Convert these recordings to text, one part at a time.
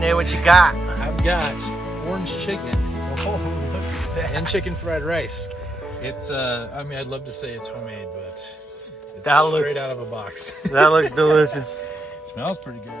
Nate, what you got? I've got orange chicken Oh, look at that. and chicken fried rice. It's I mean, I'd love to say it's homemade, but it's That straight looks- out of a box. That looks delicious. Smells pretty good.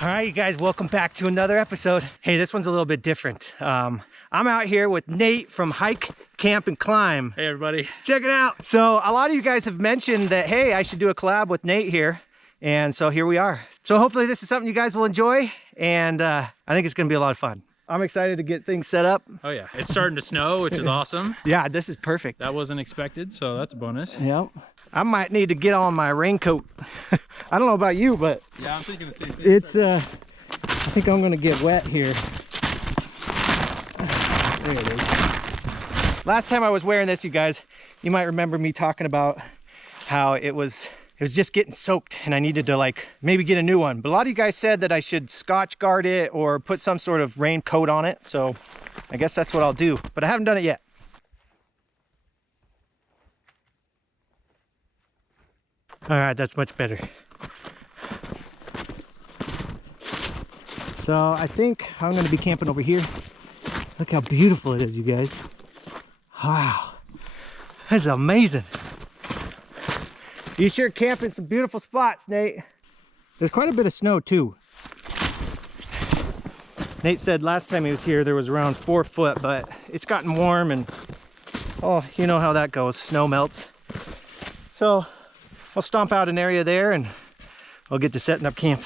All right, you guys, welcome back to another episode. Hey, this one's a little bit different. I'm out here with Nate from Hike, Camp, and Climb. Hey everybody. Check it out. So a lot of you guys have mentioned that, hey, I should do a collab with Nate here. And so here we are. So hopefully this is something you guys will enjoy. And I think it's gonna be a lot of fun. I'm excited to get things set up. Oh yeah, it's starting to snow, which is awesome. Yeah, this is perfect. That wasn't expected, so that's a bonus. Yep. I might need to get on my raincoat. I don't know about you, but Yeah, I'm thinking the same thing. it's, I think I'm gonna get wet here. There it is. Last time I was wearing this, you guys, you might remember me talking about how it was just getting soaked and I needed to like maybe get a new one. But a lot of you guys said that I should Scotch guard it or put some sort of raincoat on it. So I guess that's what I'll do, but I haven't done it yet. All right, that's much better. So I think I'm gonna be camping over here. Look how beautiful it is, you guys. Wow, that's amazing. You sure camping some beautiful spots, Nate. There's quite a bit of snow too. Nate said last time he was here there was around 4 foot, but it's gotten warm and oh, you know how that goes, snow melts. So I'll stomp out an area there and I'll get to setting up camp.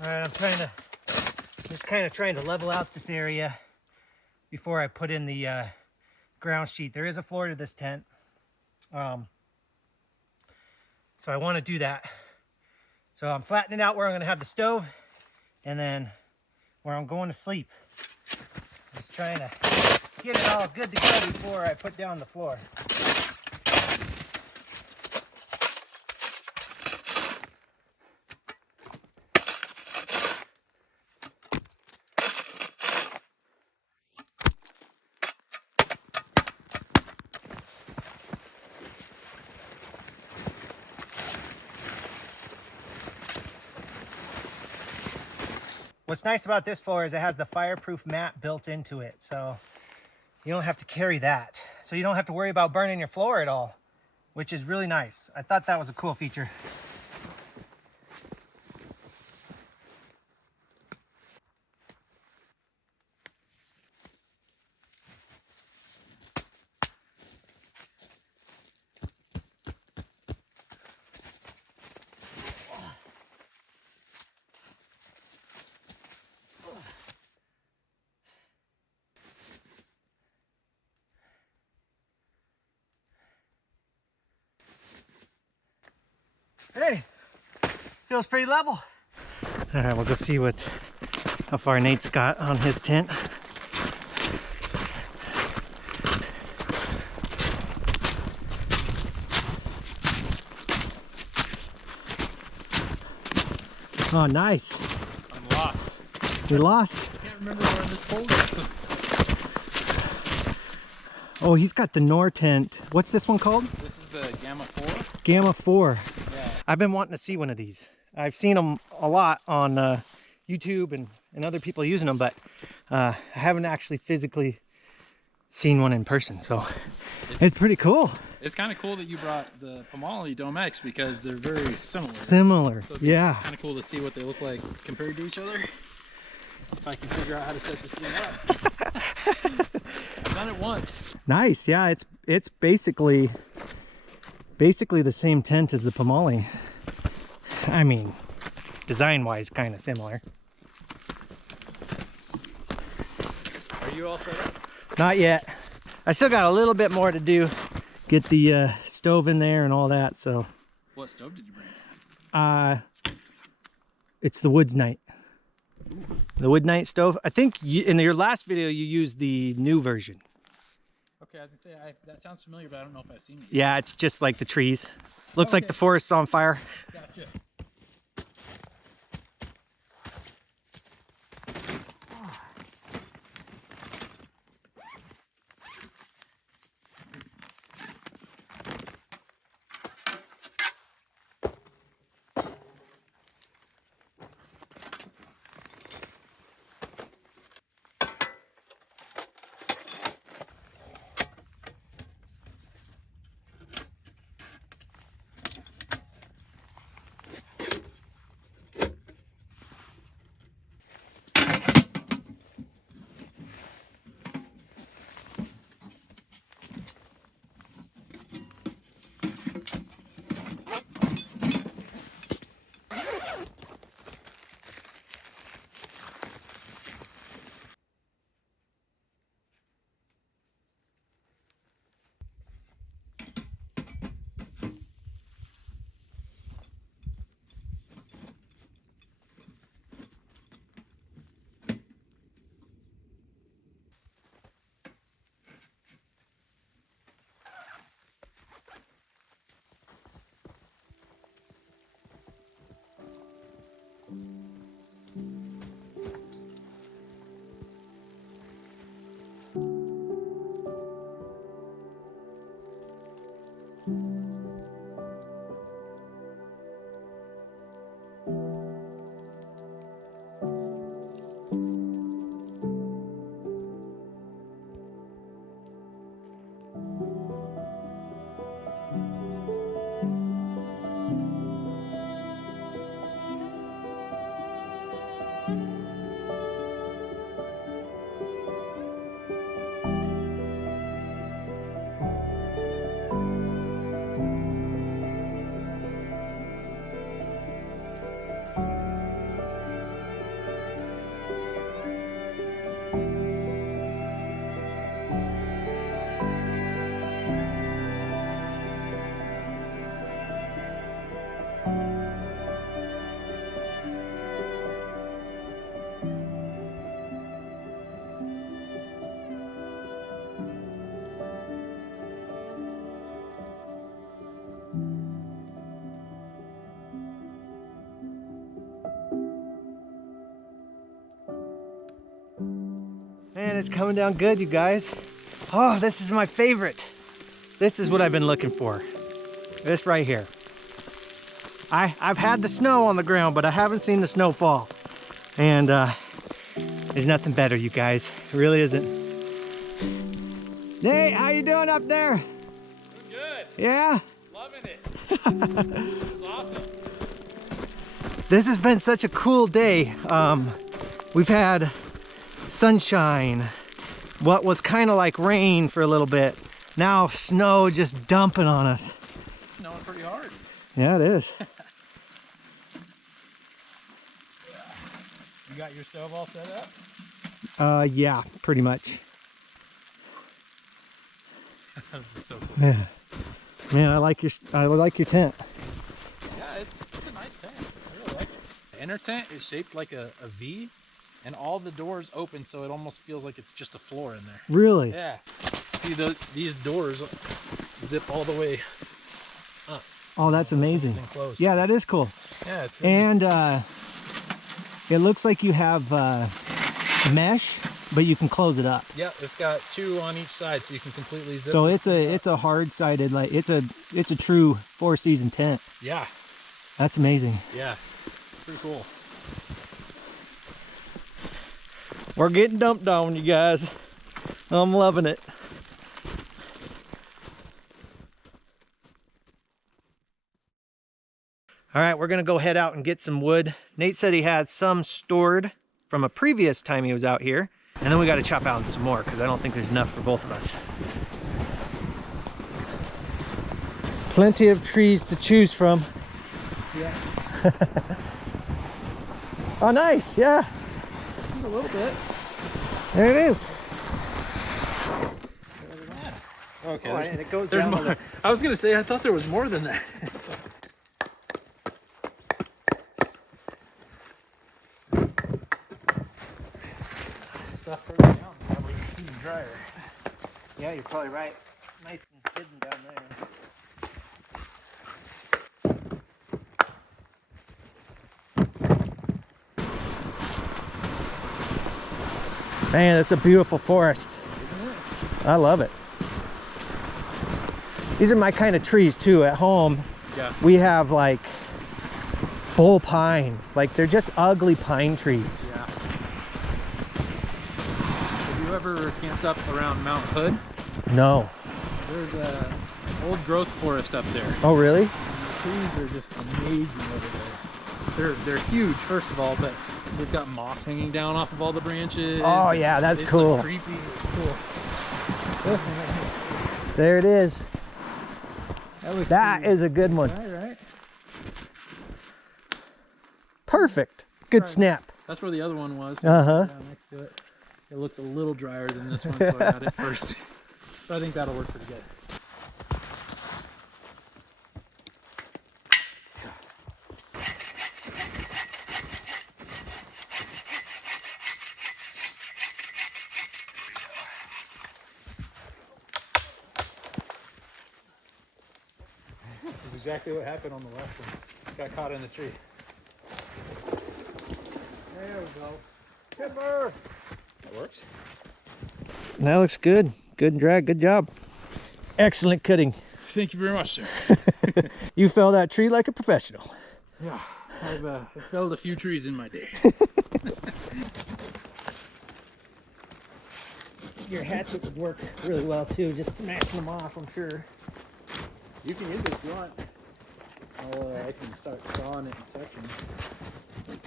All right, I'm just kind of trying to level out this area before I put in the ground sheet. There is a floor to this tent. So I want to do that. So I'm flattening out where I'm going to have the stove and then where I'm going to sleep. Just trying to get it all good to go before I put down the floor. What's nice about this floor is it has the fireproof mat built into it, so you don't have to carry that. So you don't have to worry about burning your floor at all, which is really nice. I thought that was a cool feature. Hey, feels pretty level. All right, we'll go see how far Nate's got on his tent. Oh, nice. I'm lost. You're lost? I can't remember where this pole goes. Oh, he's got the Nor tent. What's this one called? This is the Gamma 4. Gamma 4. Yeah. I've been wanting to see one of these. I've seen them a lot on YouTube and other people using them, but I haven't actually physically seen one in person, so it's pretty cool. It's kind of cool that you brought the Pomali Dome X because they're very similar. Similar, So yeah. Kind of cool to see what they look like compared to each other. If I can figure out how to set this thing up. I've done it once. Nice, yeah. It's basically the same tent as the Pomali. I mean, design-wise, kind of similar. Are you all set up? Not yet. I still got a little bit more to do. Get the stove in there and all that, so. What stove did you bring? It's the Woods Night. Ooh. The Wood Night stove. I think in your last video you used the new version. Okay, I was gonna say, that sounds familiar, but I don't know if I've seen it. Yeah, it's just like the trees. Looks like the forest's on fire. Gotcha. it's coming down good, you guys. Oh, this is my favorite. This is what I've been looking for. This right here. I've had the snow on the ground, but I haven't seen the snowfall. And there's nothing better, you guys. It really isn't. Nate, how you doing up there? Doing good. Yeah? Loving it. It's awesome. This has been such a cool day. We've had sunshine, what was kind of like rain for a little bit. Now snow just dumping on us. Snowing pretty hard. Yeah, it is. You got your stove all set up? Yeah, pretty much. This is so cool. Yeah. Man, I like your tent. Yeah, it's a nice tent. I really like it. The inner tent is shaped like a V, and all the doors open, so it almost feels like it's just a floor in there. Really? Yeah. See, these doors zip all the way up. Oh, that's amazing. And closed. Yeah, that is cool. Yeah, it's really And it looks like you have mesh, but you can close it up. yeah, it's got two on each side, so you can completely zip. So this thing up. it's a hard-sided, like it's a true 4-season tent. Yeah, That's amazing. yeah, pretty cool. We're getting dumped on, you guys. I'm loving it. All right, we're gonna go head out and get some wood. Nate said he had some stored from a previous time he was out here. And then we gotta chop out some more because I don't think there's enough for both of us. Plenty of trees to choose from. Yeah, Oh, nice, yeah. a little bit. There it is. Okay, Oh, and it goes there's down to more. I was gonna say I thought there was more than that. Stuff further down, probably even drier. Yeah, you're probably right. Nice and hidden down there. Man, that's a beautiful forest. I love it. These are my kind of trees too. At home, Yeah. we have like bull pine. Like they're just ugly pine trees. Yeah. Have you ever camped up around Mount Hood? No. There's a old growth forest up there. Oh, really? And the trees are just amazing over there. They're huge, first of all, but they've got moss hanging down off of all the branches. Oh, yeah, that's They just look cool. creepy. It's cool. This one right here. There it is. That looks That pretty- is a good one. right. Perfect. Good Right. snap. That's where the other one was. Uh-huh. Down next to it. It looked a little drier than this one, so I got it first. So I think that'll work pretty good. That's exactly what happened on the last one. Got caught in the tree. There we go. Timber! That works. That looks good. Good and drag. Good job. Excellent cutting. Thank you very much, sir. You fell that tree like a professional. Yeah, I've felled a few trees in my day. Your hatchet would work really well too. Just smashing them off, I'm sure. You can use it if you want. I can start sawing it in sections.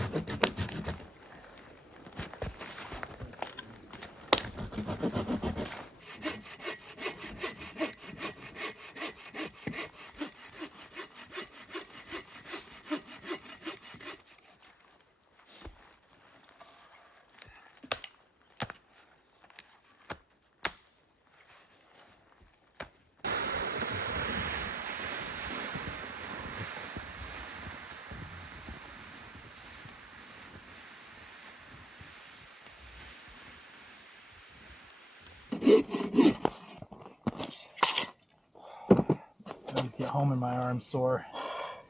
I just get home and my arm's sore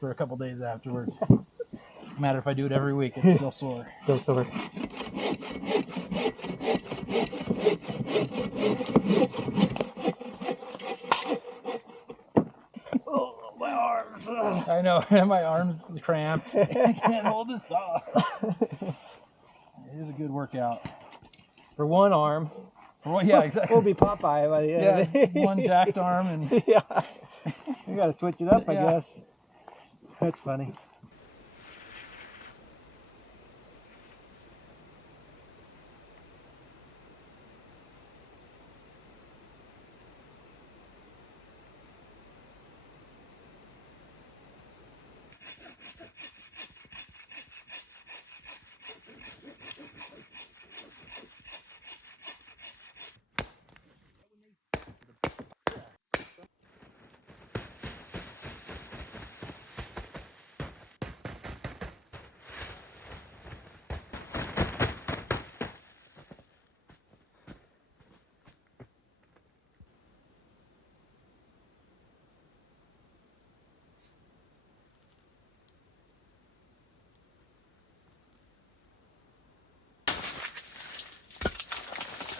for a couple days afterwards. No matter if I do it every week, it's still sore. Still sore. I know. My arm's cramped. I can't hold this saw. It is a good workout. For one arm. Well, yeah, exactly. We'll be Popeye by the end. Yeah, of it. one jacked arm and Yeah. You gotta switch it up, I Yeah. guess. That's funny.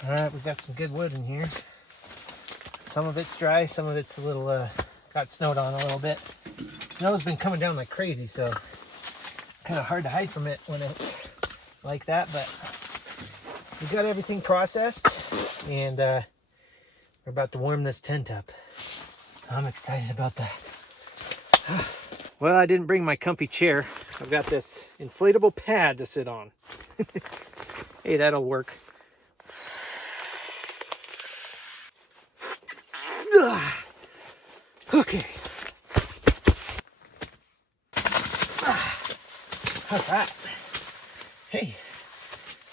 All right, we've got some good wood in here. Some of it's dry, some of it's a little, got snowed on a little bit. Snow's been coming down like crazy, so kind of hard to hide from it when it's like that, but we got everything processed, and we're about to warm this tent up. I'm excited about that. Well, I didn't bring my comfy chair. I've got this inflatable pad to sit on. Hey, that'll work. Okay. All right. Hey,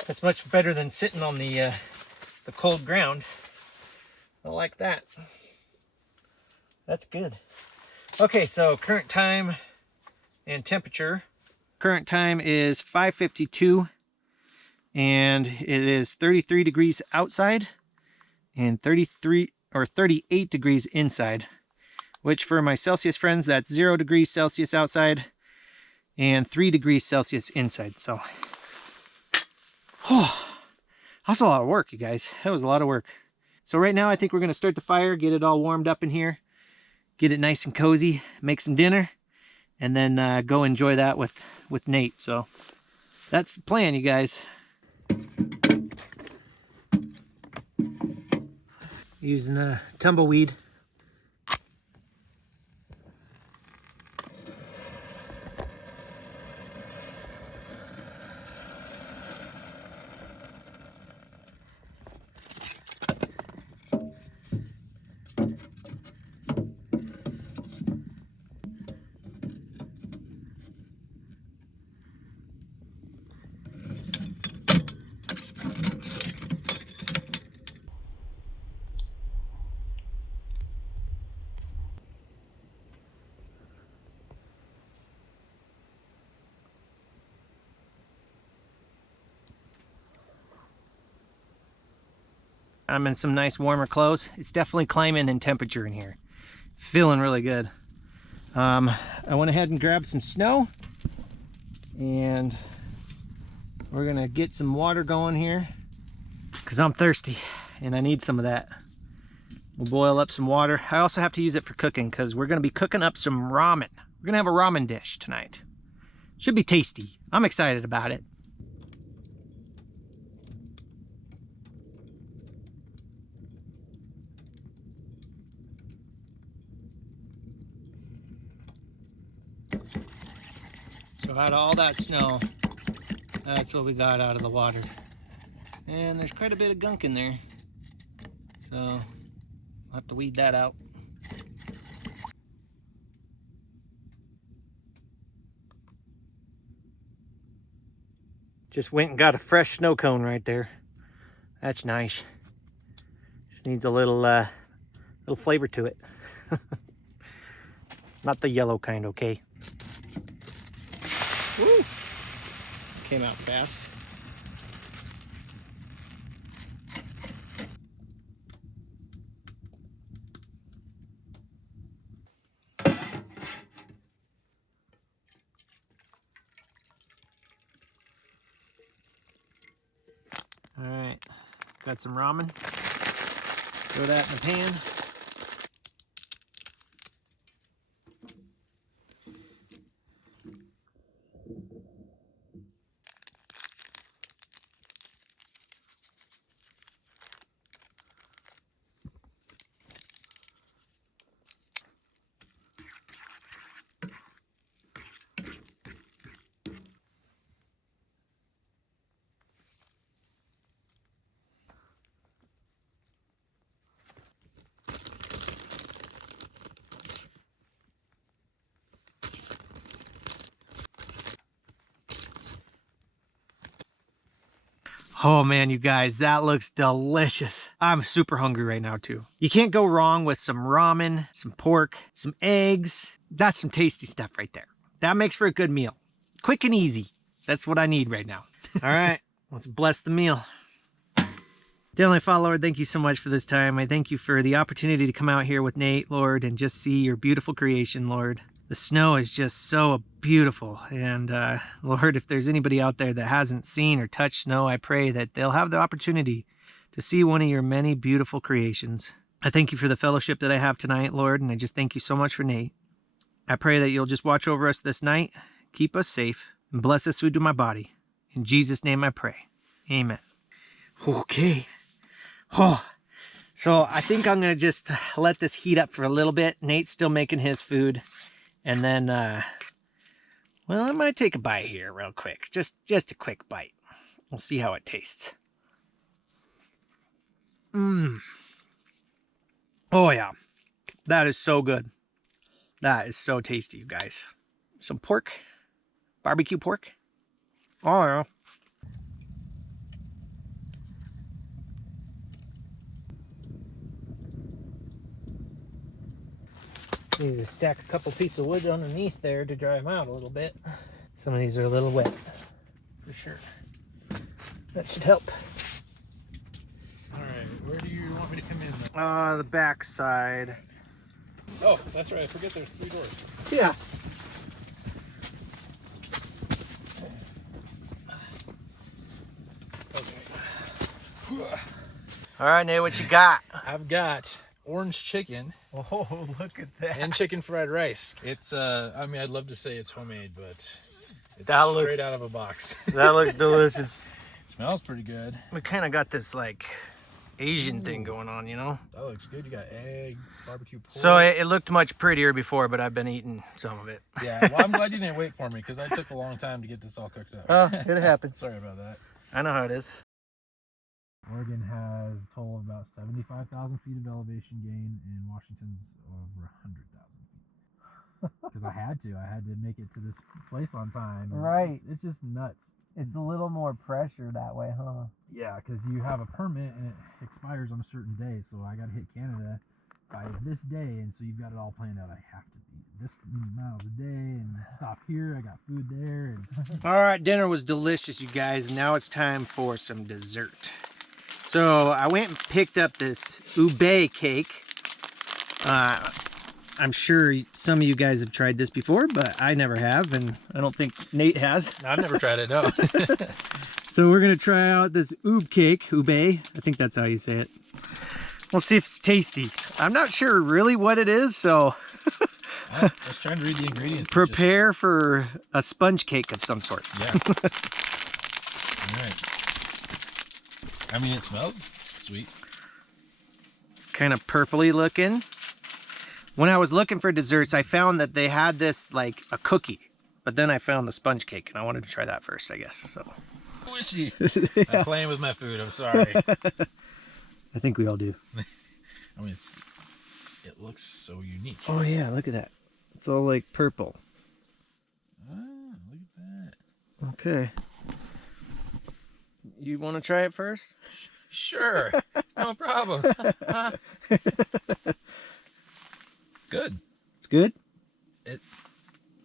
that's much better than sitting on the cold ground. I like that. That's good. Okay, so current time and temperature. Current time is 5:52, and it is 33 degrees outside and 38 degrees inside, which for my Celsius friends, that's 0 degrees Celsius outside and 3 degrees Celsius inside. So, that's a lot of work, you guys. That was a lot of work. So right now I think we're gonna start the fire, get it all warmed up in here, get it nice and cozy, make some dinner, and then go enjoy that with Nate. So that's the plan, you guys. Using a tumbleweed. I'm in some nice warmer clothes. It's definitely climbing in temperature in here. Feeling really good. I went ahead and grabbed some snow, and we're gonna get some water going here because I'm thirsty and I need some of that. We'll boil up some water. I also have to use it for cooking because we're gonna be cooking up some ramen. We're gonna have a ramen dish tonight. Should be tasty. I'm excited about it. So out of all that snow, that's what we got out of the water. And there's quite a bit of gunk in there. So I'll have to weed that out. Just went and got a fresh snow cone right there. That's nice. Just needs a little flavor to it. Not the yellow kind, okay? Woo! Came out fast. All right, got some ramen. Throw that in the pan. Oh man, you guys, that looks delicious. I'm super hungry right now too. You can't go wrong with some ramen, some pork, some eggs. That's some tasty stuff right there. That makes for a good meal. Quick and easy. That's what I need right now. All right, let's bless the meal. Dear Heavenly Father, Lord, thank you so much for this time. I thank you for the opportunity to come out here with Nate, Lord, and just see your beautiful creation, Lord. The snow is just so beautiful. And Lord, if there's anybody out there that hasn't seen or touched snow, I pray that they'll have the opportunity to see one of your many beautiful creations. I thank you for the fellowship that I have tonight, Lord, and I just thank you so much for Nate. I pray that you'll just watch over us this night, keep us safe, and bless this food to my body. In Jesus' name I pray. Amen. Okay. Oh, so I think I'm going to just let this heat up for a little bit. Nate's still making his food. And then, well, I might take a bite here real quick. Just a quick bite. We'll see how it tastes. Oh, yeah. That is so good. That is so tasty, you guys. Some pork. Barbecue pork. Oh, yeah. Need to stack a couple pieces of wood underneath there to dry them out a little bit. Some of these are a little wet, for sure. That should help. All right, where do you want me to come in then? The back side. Oh, that's right. I forget there's 3 doors. Yeah. Okay. All right, Nate, what you got? I've got orange chicken. Oh, look at that. And chicken fried rice. It's I mean, I'd love to say it's homemade, but it's That straight looks- out of a box. That looks delicious. Smells pretty good. We kind of got this like Asian thing going on, you know? That looks good. You got egg, barbecue pork. So it looked much prettier before, but I've been eating some of it. Yeah, well, I'm glad you didn't wait for me because I took a long time to get this all cooked up. Oh, it happens. Sorry about that. I know how it is. Oregon has a total of about 75,000 feet of elevation gain, and Washington's over 100,000 feet. Because I had to make it to this place on time. Right. It's just nuts. It's a little more pressure that way, huh? Yeah, because you have a permit and it expires on a certain day, so I got to hit Canada by this day, and so you've got it all planned out. I have to be this many miles a day and stop here. I got food there. And All right, dinner was delicious, you guys. Now it's time for some dessert. So I went and picked up this ube cake. I'm sure some of you guys have tried this before, but I never have, and I don't think Nate has. I've never tried it, no. So we're gonna try out this ube cake, ube. I think that's how you say it. We'll see if it's tasty. I'm not sure really what it is, so I was trying to read the ingredients. prepare for a sponge cake of some sort. Yeah. All right. I mean, it smells sweet. It's kind of purpley looking. When I was looking for desserts, I found that they had this like a cookie, but then I found the sponge cake, and I wanted to try that first, I guess. So. Squishy. I'm playing with my food. I'm sorry. I think we all do. I mean, it looks so unique. Oh yeah, look at that. It's all like purple. Ah, look at that. Okay. You want to try it first? Sure. No problem. Good. It's good? It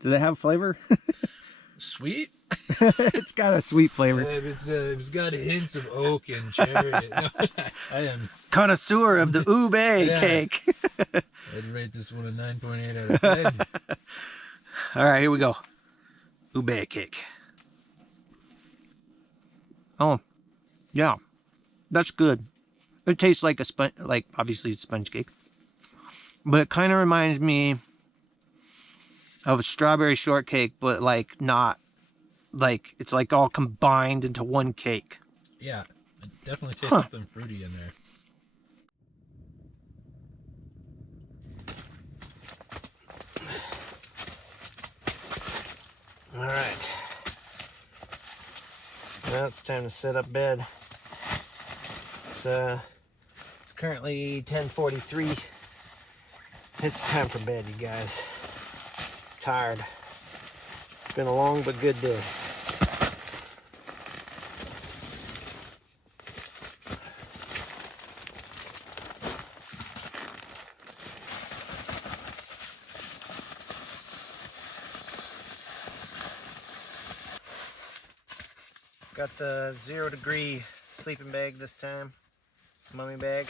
Does it have flavor? sweet. It's got a sweet flavor. It's got hints of oak and cherry. No, I am Connoisseur of the ube cake. I'd rate this one a 9.8 out of 10. All right, here we go. Ube cake. Oh, yeah, that's good. It tastes like a sponge, like obviously it's sponge cake, but it kind of reminds me of a strawberry shortcake, but like not like it's like all combined into one cake. Yeah, it definitely tastes something fruity in there. All right. Now it's time to set up bed. It's currently 10:43. It's time for bed, you guys. I'm tired. It's been a long but good day. Got the 0 degree sleeping bag this time, mummy bag.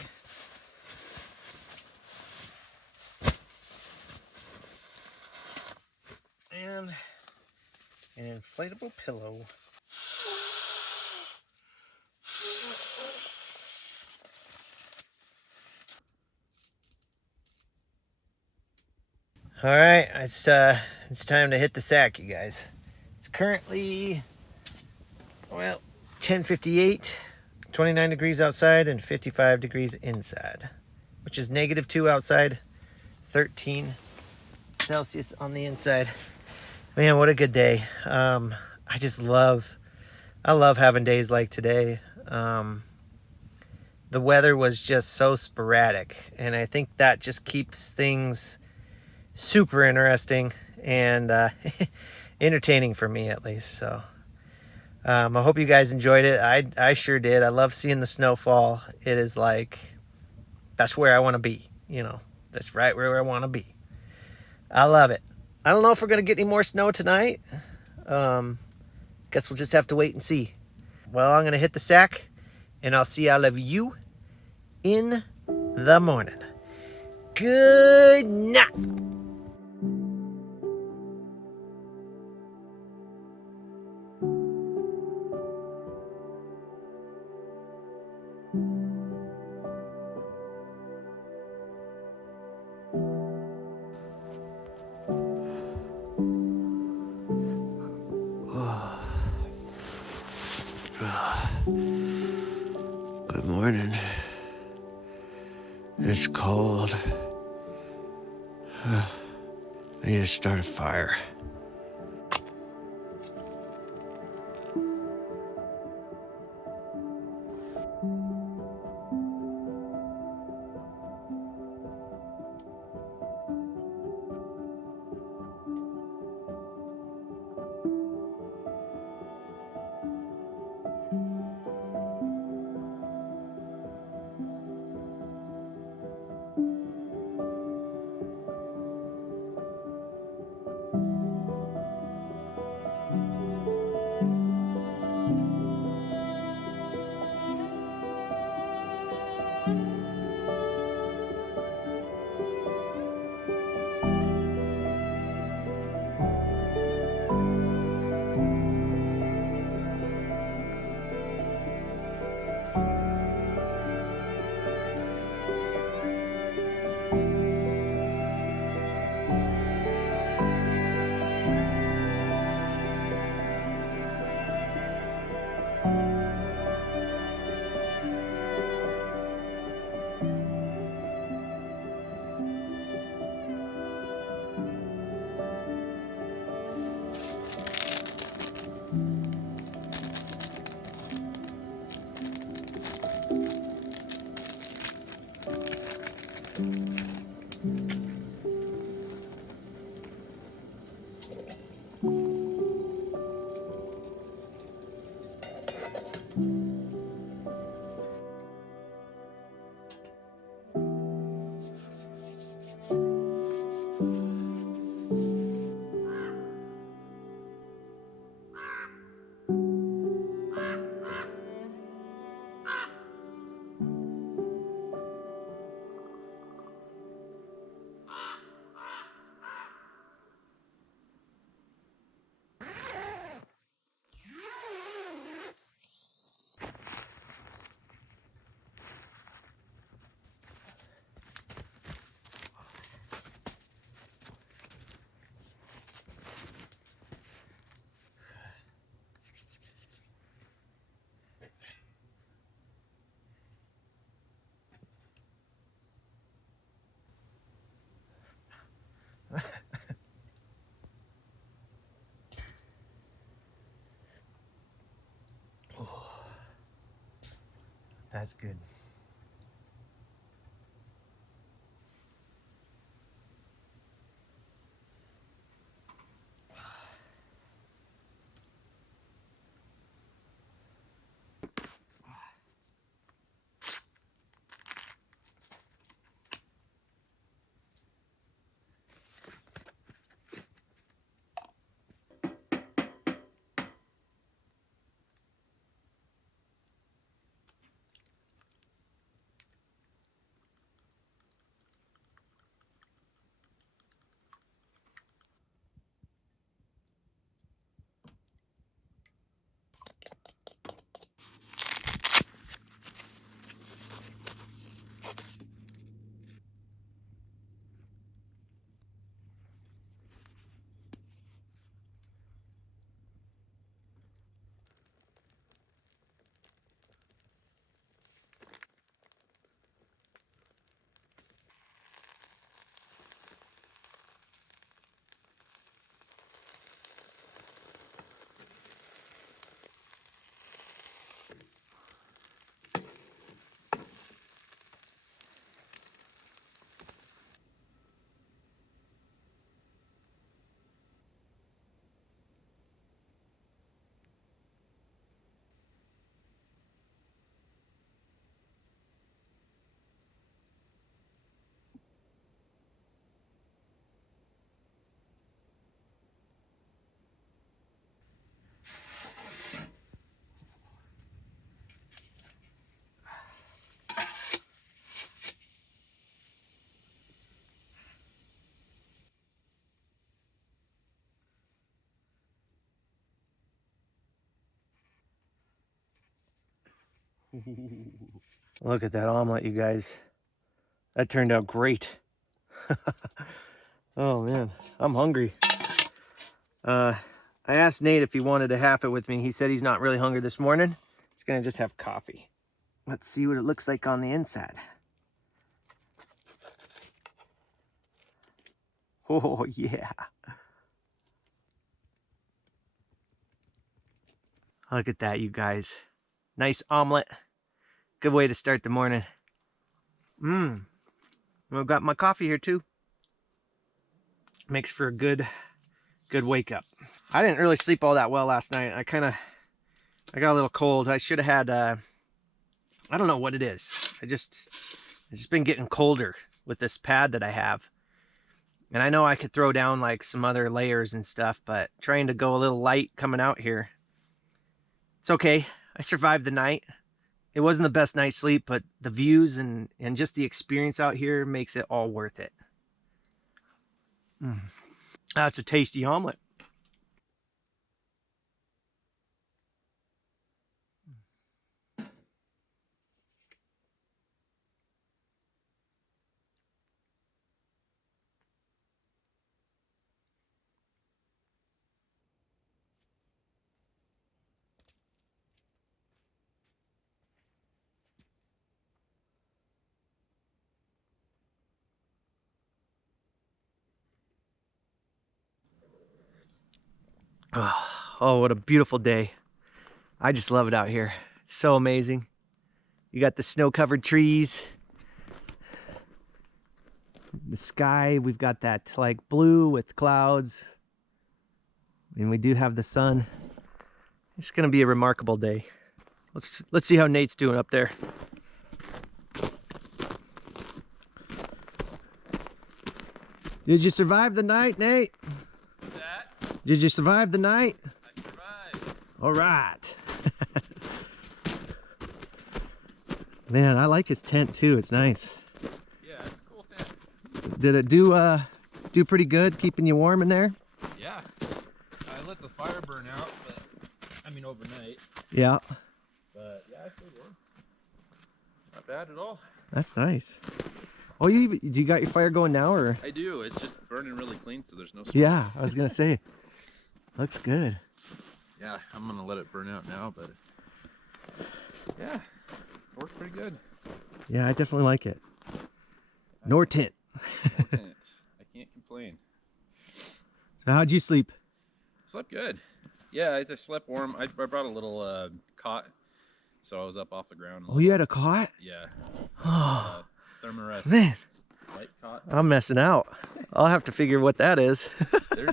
And an inflatable pillow. All right, it's time to hit the sack, you guys. It's currently, well, 10:58, 29 degrees outside and 55 degrees inside, which is -2 outside, 13 Celsius on the inside. Man, what a good day. I love having days like today. The weather was just so sporadic, and I think that just keeps things super interesting and entertaining for me, at least. So I hope you guys enjoyed it. I sure did. I love seeing the snowfall. It is like, that's where I want to be. That's right where I want to be. I love it. I don't know if we're gonna get any more snow tonight. Guess we'll just have to wait and see. Well, I'm gonna hit the sack, and I'll see all of you in the morning. Good night. Good morning. It's cold. I need to start a fire. That's good. Look at that omelet, you guys. That turned out great. Oh man, I'm hungry. I asked Nate if he wanted to half it with me. He said he's not really hungry this morning. He's gonna just have coffee. Let's see what it looks like on the inside. Oh yeah. Look at that, you guys. Nice omelet. Good way to start the morning. I've got my coffee here too. Makes for a good wake up. I didn't really sleep all that well last night. I got a little cold. I should have had, I don't know what it is. It's just been getting colder with this pad that I have. And I know I could throw down like some other layers and stuff, but trying to go a little light coming out here. It's okay. I survived the night. It wasn't the best night's sleep, but the views and just the experience out here makes it all worth it. That's a tasty omelet. Oh, what a beautiful day. I just love it out here. It's so amazing. You got the snow-covered trees. The sky, we've got that like blue with clouds. And we do have the sun. It's gonna be a remarkable day. Let's see how Nate's doing up there. Did you survive the night, Nate? What's that? Did you survive the night? I survived. All right. Man, I like his tent too. It's nice. Yeah, it's a cool tent. Did it do pretty good keeping you warm in there? Yeah. I let the fire burn out, but I mean overnight. Yeah. But yeah, I stayed warm. Not bad at all. That's nice. Oh, do you got your fire going now, or? I do. It's just burning really clean, so there's no smoke. Yeah, I was gonna say. Looks good. Yeah, I'm gonna let it burn out now, but yeah, it works pretty good. Yeah, I definitely like it. Nor tent. No tent. I can't complain. So how'd you sleep? Slept good. Yeah, I just slept warm. I brought a little cot, so I was up off the ground. Oh, you had a cot? Yeah. Oh, Thermarest man. light cot. I'm messing out. I'll have to figure what that is.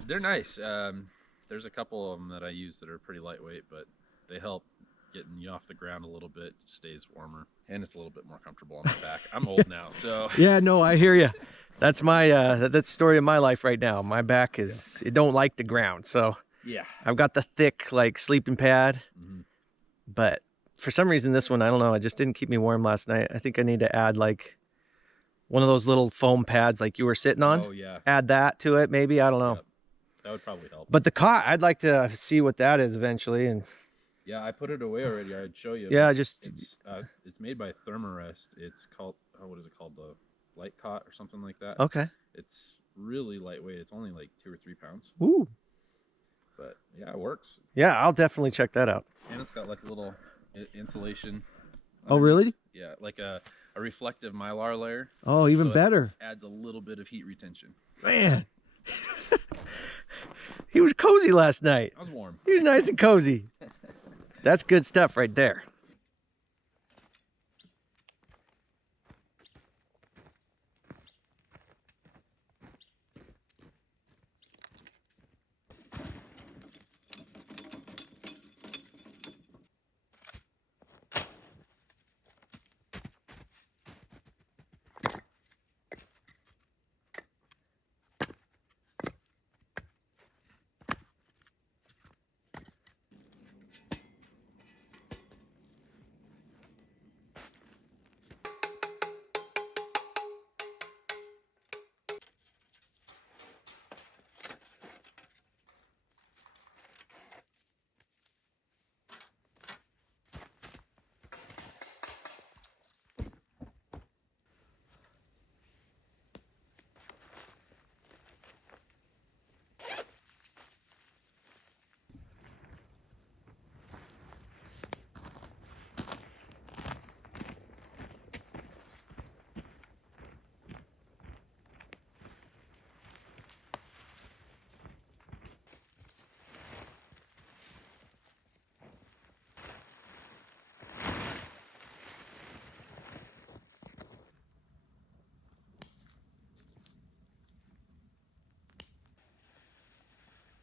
They're nice. There's a couple of them that I use that are pretty lightweight, but they help getting you off the ground a little bit. It stays warmer, and it's a little bit more comfortable on my back. I'm old now, so. Yeah, no, I hear you. That's my that's the story of my life right now. My back is it don't like the ground, so Yeah. I've got the thick like sleeping pad, but for some reason this one, I don't know, it just didn't keep me warm last night. I think I need to add like one of those little foam pads like you were sitting on. Oh yeah. Add that to it, maybe. I don't know. Yep. That would probably help. But the cot, I'd like to see what that is eventually. And Yeah, I put it away already. I'd show you. yeah, but just it's made by Thermarest. It's called what is it called? The light cot or something like that. okay. It's really lightweight. It's only like 2 or 3 pounds. Ooh. But yeah, it works. Yeah, I'll definitely check that out. And it's got like a little insulation. Oh, really? Yeah, like a reflective mylar layer. Oh, even So it better. adds a little bit of heat retention. Man. He was cozy last night. I was warm. He was nice and cozy. That's good stuff right there.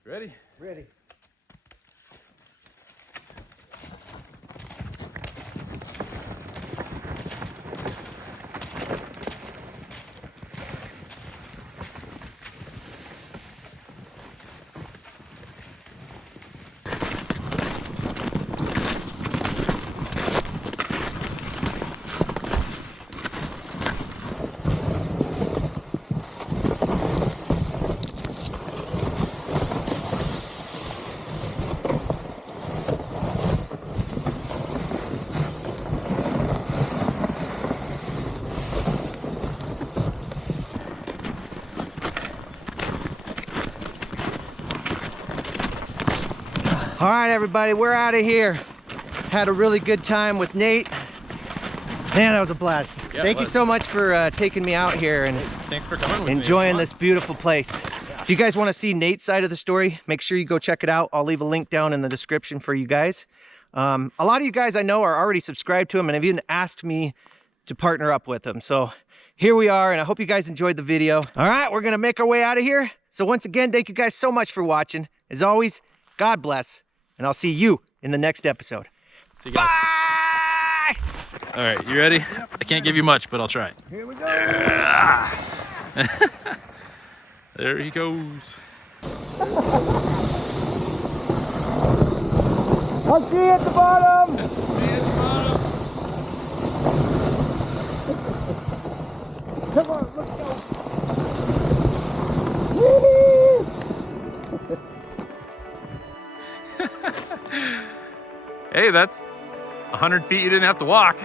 Ready? Ready. All right, everybody, we're out of here. Had a really good time with Nate. Man, that was a blast. Yeah, Thank you so much for taking me out here and Thanks for coming with enjoying me. this beautiful place. Yeah. If you guys want to see Nate's side of the story, make sure you go check it out. I'll leave a link down in the description for you guys. A lot of you guys I know are already subscribed to him and have even asked me to partner up with him. So here we are, and I hope you guys enjoyed the video. All right, we're gonna make our way out of here. So once again, thank you guys so much for watching. As always, God bless, and I'll see you in the next episode. See you guys. Bye! All right, you ready? Yep. I can't give you much, but I'll try. Here we go. There he goes. I'll see you at the bottom. See you at the bottom. Come on, let's go. Hey, that's 100 feet you didn't have to walk.